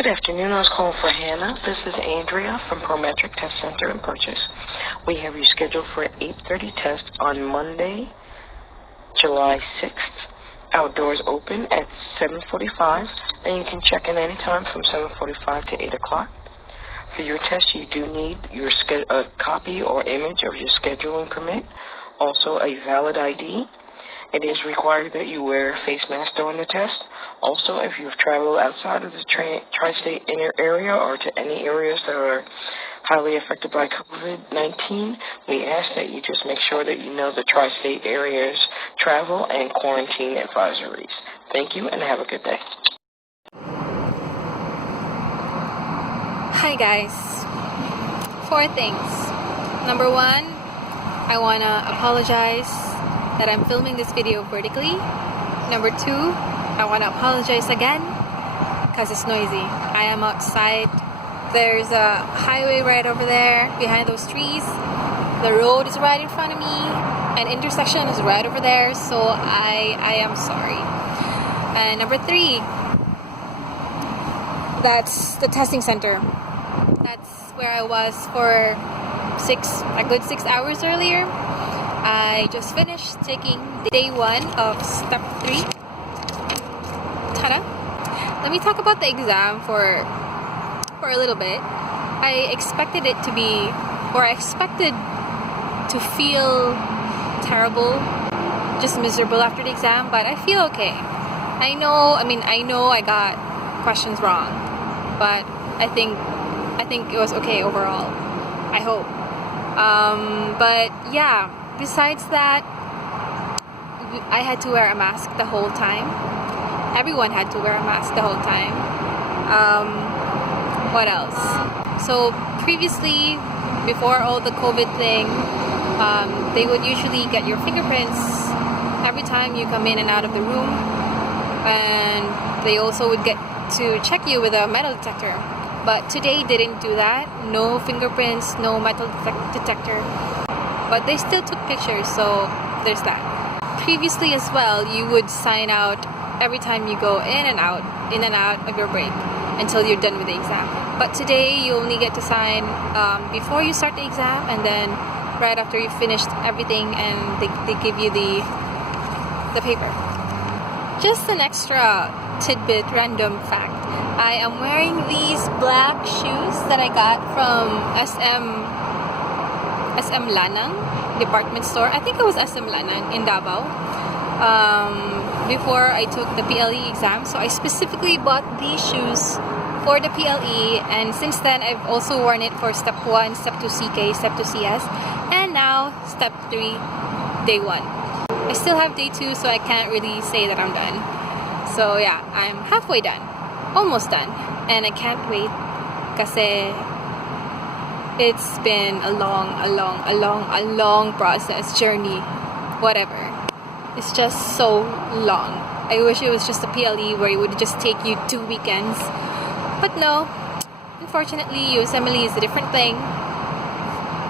Good afternoon. I was calling for Hannah. This is Andrea from Prometric Test Center in Purchase. We have you scheduled for an 8:30 test on Monday, July 6th. Our doors open at 7:45, and you can check in anytime from 7:45 to 8 o'clock. For your test, you do need a copy or image of your scheduling permit, also a valid ID. It is required that you wear a face mask during the test. Also, if you've traveled outside of the tri-state area or to any areas that are highly affected by COVID-19, we ask that you just make sure that you know the tri-state areas travel and quarantine advisories. Thank you and have a good day. Hi guys. 4 things. Number 1, I want to apologize that I'm filming this video vertically. Number 2, I want to apologize again because it's noisy. I am outside. There's a highway right over there behind those trees. The road is right in front of me. An intersection is right over there, so I am sorry. And number 3, that's the testing center. That's where I was for a good 6 hours earlier. I just finished taking day 1 of step 3. Ta-da! Let me talk about the exam for a little bit. I expected it to be, or I expected to feel terrible, just miserable after the exam, but I feel okay. I know I got questions wrong, but I think it was okay overall. I hope. But yeah. Besides that, I had to wear a mask the whole time. Everyone had to wear a mask the whole time. What else? So previously, before all the COVID thing, they would usually get your fingerprints every time you come in and out of the room. And they also would get to check you with a metal detector. But today they didn't do that. No fingerprints, no metal detector. But they still took pictures, so there's that. Previously as well, you would sign out every time you go in and out of your break until you're done with the exam. But today, you only get to sign before you start the exam and then right after you finished everything, and they give you the paper. Just an extra tidbit, random fact. I am wearing these black shoes that I got from SM Lanang department store. I think it was SM Lanang in Davao. Before I took the PLE exam, so I specifically bought these shoes for the PLE, and since then I've also worn it for step 1, step 2 CK, step 2 CS, and now step 3, day 1. I still have day 2, so I can't really say that I'm done. So yeah, I'm halfway done, almost done, and I can't wait kasi it's been a long process, journey, whatever. It's just so long. I wish it was just a PLE where it would just take you 2 weekends. But no, unfortunately, USMLE is a different thing.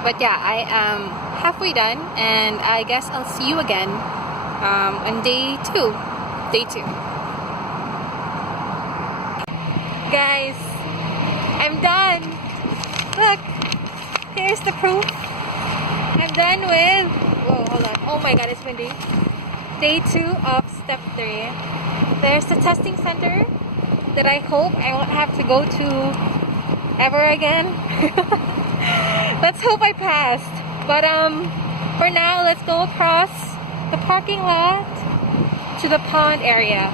But yeah, I am halfway done, and I guess I'll see you again on day 2. Day 2. Guys, I'm done. Look. Here's the proof. I'm done with... Whoa, hold on. Oh my god, it's windy. Day 2 of step 3. There's the testing center that I hope I won't have to go to ever again. Let's hope I passed. But for now, let's go across the parking lot to the pond area.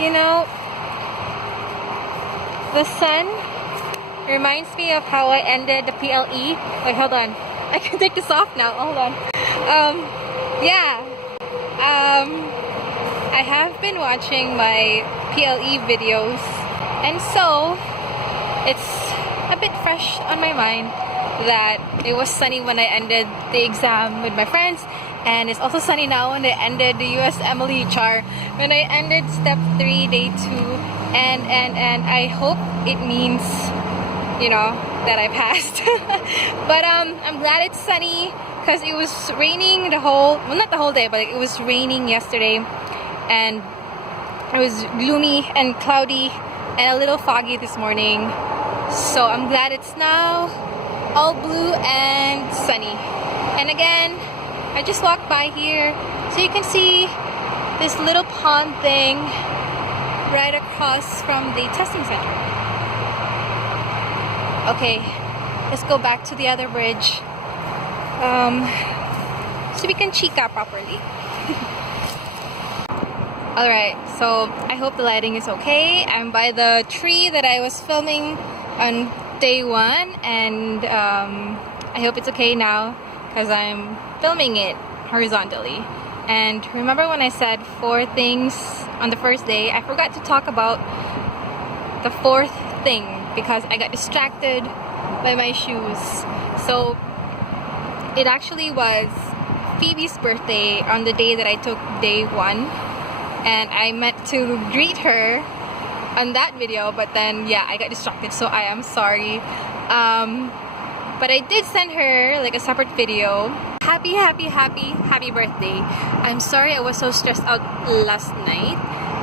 You know, the sun reminds me of how I ended the PLE. Wait, hold on. I can take this off now. Hold on. I have been watching my PLE videos, and so it's a bit fresh on my mind that it was sunny when I ended the exam with my friends. And it's also sunny now when I ended the USMLE char, when I ended step 3, day 2, and I hope it means that I passed. But I'm glad it's sunny because it was raining well, not the whole day, but it was raining yesterday, and it was gloomy and cloudy and a little foggy this morning. So I'm glad it's now all blue and sunny. And again, I just walked by here so you can see this little pond thing right across from the testing center. Okay, let's go back to the other bridge so we can chika properly. Alright, so I hope the lighting is okay. I'm by the tree that I was filming on day 1, and I hope it's okay now because I'm filming it horizontally. And remember when I said 4 things on the first day? I forgot to talk about the 4th thing because I got distracted by my shoes. So it actually was Phoebe's birthday on the day that I took day 1, and I meant to greet her on that video, but then yeah, I got distracted, so I am sorry. But I did send her like a separate video. Happy birthday. I'm sorry I was so stressed out last night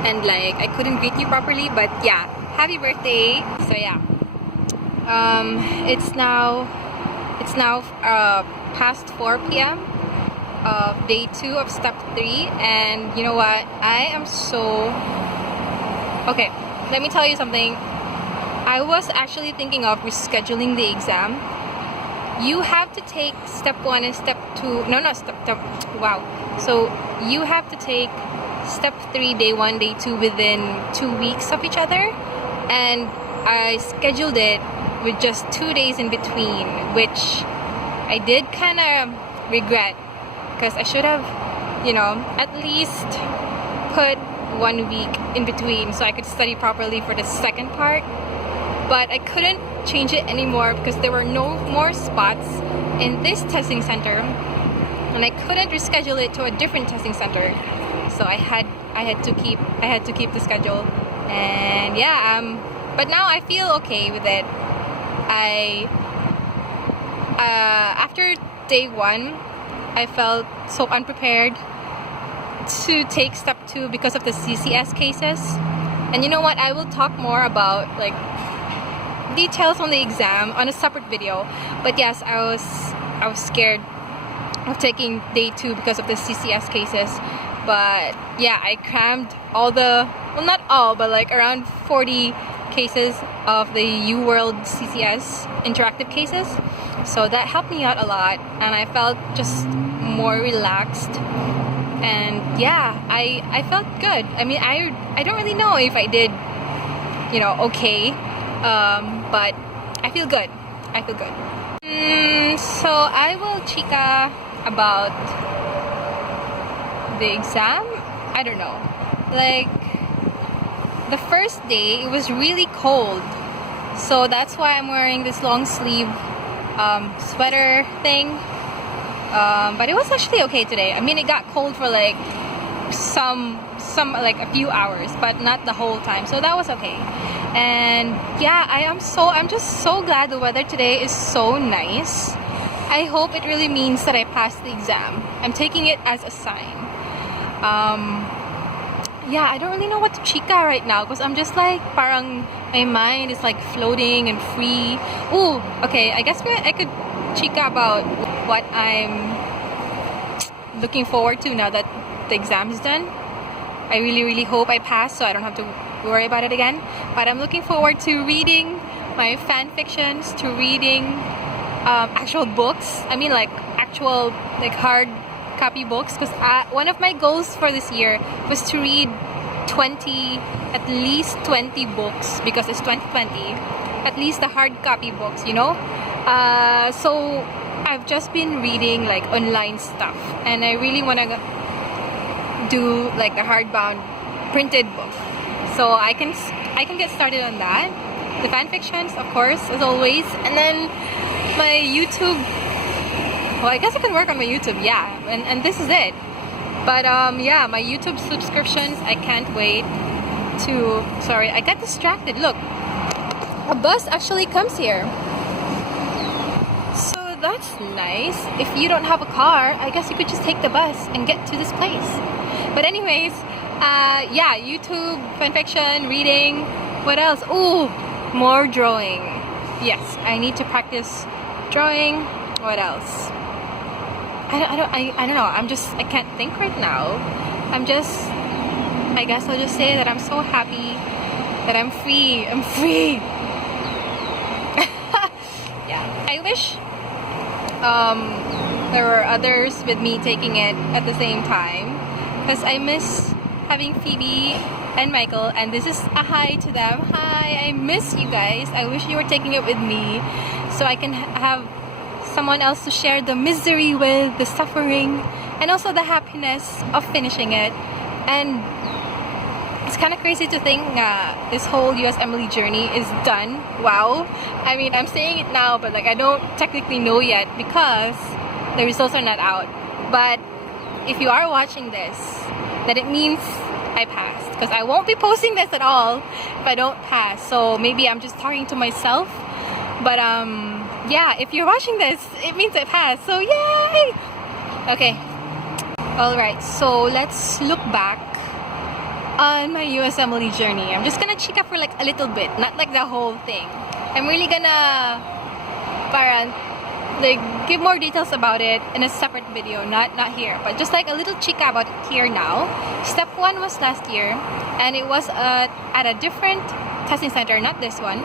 and like I couldn't greet you properly, but yeah, happy birthday. So yeah, it's now past 4 p.m. of day 2 of step 3, and you know what, I am so okay. Let me tell you something. I was actually thinking of rescheduling the exam. You have to take step 1 and step 2. No, not step. Wow. So you have to take step 3, day 1, day 2 within 2 weeks of each other, and I scheduled it with just 2 days in between, which I did kind of regret because I should have, at least put 1 week in between so I could study properly for the second part. But I couldn't change it anymore because there were no more spots in this testing center, and I couldn't reschedule it to a different testing center. So I had to keep the schedule, and yeah, but now I feel okay with it. After day 1, I felt so unprepared to take step 2 because of the CCS cases. And you know what? I will talk more about like details on the exam on a separate video. But yes, I was scared of taking day 2 because of the CCS cases. But yeah, I crammed not all, but like around 40 cases of the UWorld CCS interactive cases. So that helped me out a lot, and I felt just more relaxed. And yeah, I felt good. I mean, I don't really know if I did, okay, but I feel good. So I will chika about the exam. I don't know. Like, the first day, it was really cold. So that's why I'm wearing this long sleeve sweater thing. But it was actually okay today. I mean, it got cold for like some like a few hours, but not the whole time. So that was okay. And yeah, I'm just so glad the weather today is so nice. I hope it really means that I passed the exam. I'm taking it as a sign. Yeah, I don't really know what to chika right now because I'm just like, parang my mind is like floating and free. Ooh, okay, I guess I could chika about what I'm looking forward to now that the exam is done. I really hope I pass so I don't have to worry about it again. But I'm looking forward to reading my fan fictions, to reading actual books. I mean, like actual like hard copy books, because one of my goals for this year was to read at least 20 books, because it's 2020, at least the hard copy books, so I've just been reading like online stuff, and I really want to do like the hardbound printed book, so I can get started on that. The fan fictions, of course, as always, and then my YouTube. Well, I guess I can work on my YouTube, yeah, and this is it. But yeah, my YouTube subscriptions, I can't wait to. Sorry, I got distracted. Look, a bus actually comes here. So that's nice. If you don't have a car, I guess you could just take the bus and get to this place. But anyways, yeah, YouTube, fanfiction, reading. What else? Ooh, more drawing. Yes, I need to practice drawing. What else? I don't know. I can't think right now. I guess I'll just say that I'm so happy that I'm free. I'm free. Yeah, I wish there were others with me taking it at the same time, because I miss having Phoebe and Michael, and this is a hi to them. Hi, I miss you guys. I wish you were taking it with me so I can have someone else to share the misery with, the suffering, and also the happiness of finishing it. And it's kind of crazy to think this whole USMLE journey is done. Wow. I mean, I'm saying it now, but like I don't technically know yet because the results are not out. But if you are watching this, then it means I passed, because I won't be posting this at all if I don't pass. So maybe I'm just talking to myself. But yeah, if you're watching this, it means I passed. So yay! Okay. Alright, so let's look back on my USMLE journey. I'm just gonna chika for like a little bit, not like the whole thing. I'm really gonna like give more details about it in a separate video, not here, but just like a little chika about it here now. Step 1 was last year, and it was at a different testing center, not this one.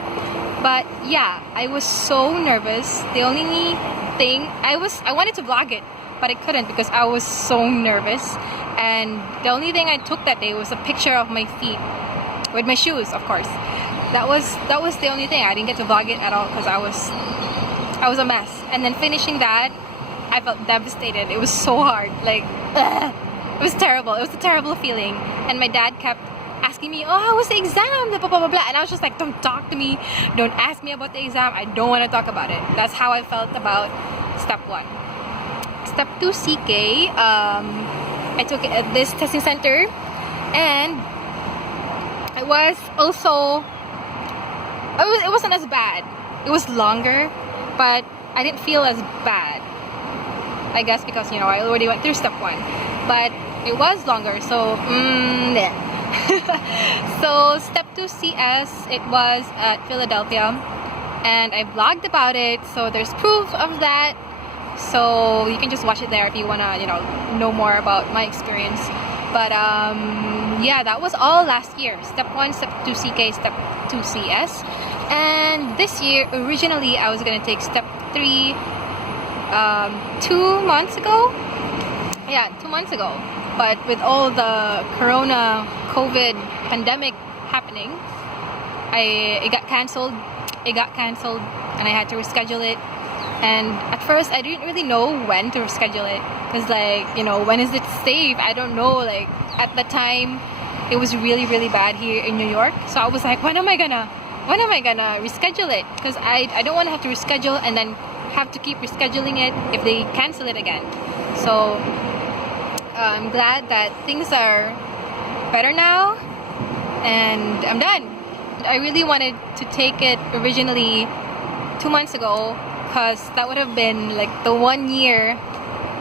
But yeah, I was so nervous. The only thing I wanted to vlog it, but I couldn't because I was so nervous. And the only thing I took that day was a picture of my feet with my shoes, of course. That was the only thing. I didn't get to vlog it at all because I was a mess. And then finishing that, I felt devastated. It was so hard. Like, it was terrible. It was a terrible feeling. And my dad kept asking me, oh, how was the exam? Blah, blah, blah, blah. And I was just like, don't talk to me. Don't ask me about the exam. I don't want to talk about it. That's how I felt about step 1. Step 2, CK. I took it at this testing center, and it was also, it wasn't as bad. It was longer, but I didn't feel as bad. I guess because, you know, I already went through step 1, but it was longer, so so step 2 CS, it was at Philadelphia, and I vlogged about it, so there's proof of that. So you can just watch it there if you wanna, you know more about my experience. But yeah, that was all last year. Step 1, step 2 CK, step 2 CS. And this year, originally I was gonna take step 3 2 months ago. Yeah, 2 months ago. But with all the corona, COVID pandemic happening, it got cancelled. And I had to reschedule it. And at first, I didn't really know when to reschedule it. Because, like, you know, when is it safe? I don't know. Like, at the time, it was really, really bad here in New York. So I was like, when am I gonna reschedule it? Because I don't want to have to reschedule and then have to keep rescheduling it if they cancel it again. So I'm glad that things are better now. And I'm done. I really wanted to take it originally 2 months ago, because that would have been like the 1 year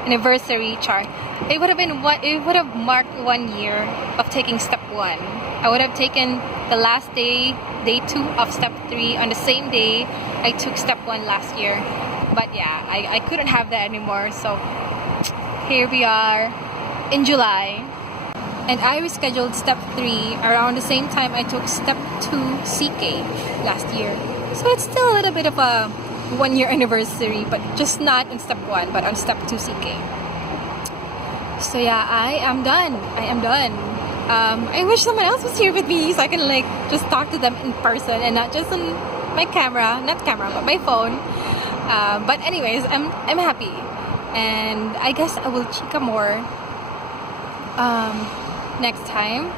anniversary chart. It would have marked 1 year of taking step 1. I would have taken the last day 2 of step 3 on the same day I took step 1 last year. But yeah, I couldn't have that anymore, so here we are in July. And I rescheduled step 3 around the same time I took step 2 CK last year. So it's still a little bit of a 1 year anniversary, but just not in step 1, but on step 2 CK. So yeah, I am done. I wish someone else was here with me so I can like just talk to them in person and not just on my camera, but my phone. But anyways, I'm happy, and I guess I will chika more next time.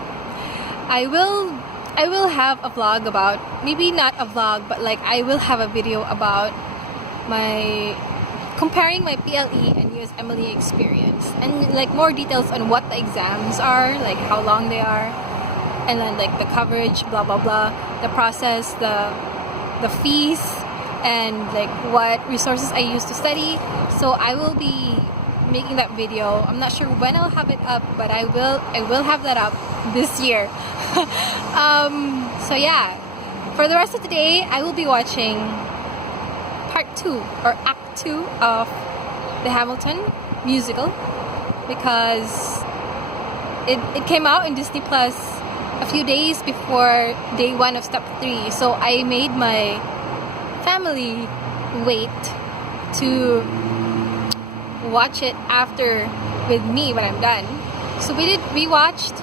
I will have a vlog about, maybe not a vlog, but like I will have a video about comparing my PLE and USMLE experience, and like more details on what the exams are, like how long they are, and then like the coverage, blah blah blah, the process, the the fees and like what resources I use to study. So I will be making that video. I'm not sure when I'll have it up, but I will have that up this year. So yeah, for the rest of the day I will be watching part 2 or act 2 of the Hamilton musical, because it came out in Disney Plus a few days before day 1 of step 3. So I made my family wait to watch it after with me when I'm done. So we watched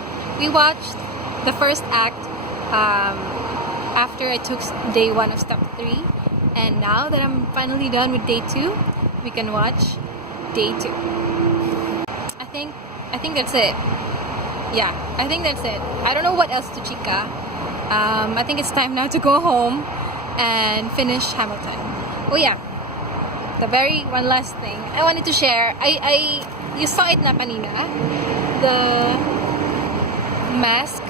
the first act after I took day 1 of step 3, and now that I'm finally done with day 2, we can watch day 2. I think that's it. Yeah, I think that's it. I don't know what else to chika. I think it's time now to go home and finish Hamilton. Oh yeah, the very one last thing I wanted to share. You saw it na kanina, the mask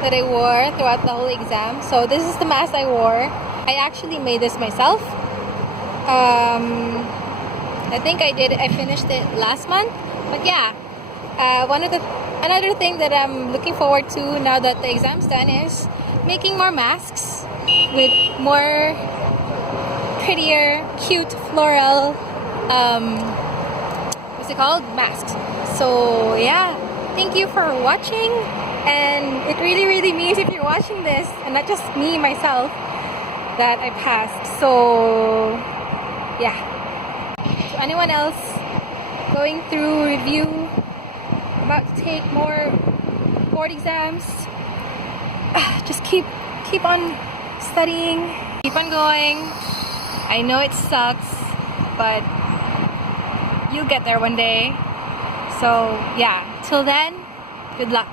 that I wore throughout the whole exam. So this is the mask I wore. I actually made this myself. I think I finished it last month. But yeah, another thing that I'm looking forward to now that the exam's done is making more masks with more prettier, cute, floral, what's it called? Masks. So yeah, thank you for watching, and it really means if you're watching this, and not just me, myself, that I passed. So yeah, to anyone else going through review, about to take more board exams, just keep on studying, keep on going. I know it sucks, but you'll get there one day. So yeah, till then, good luck.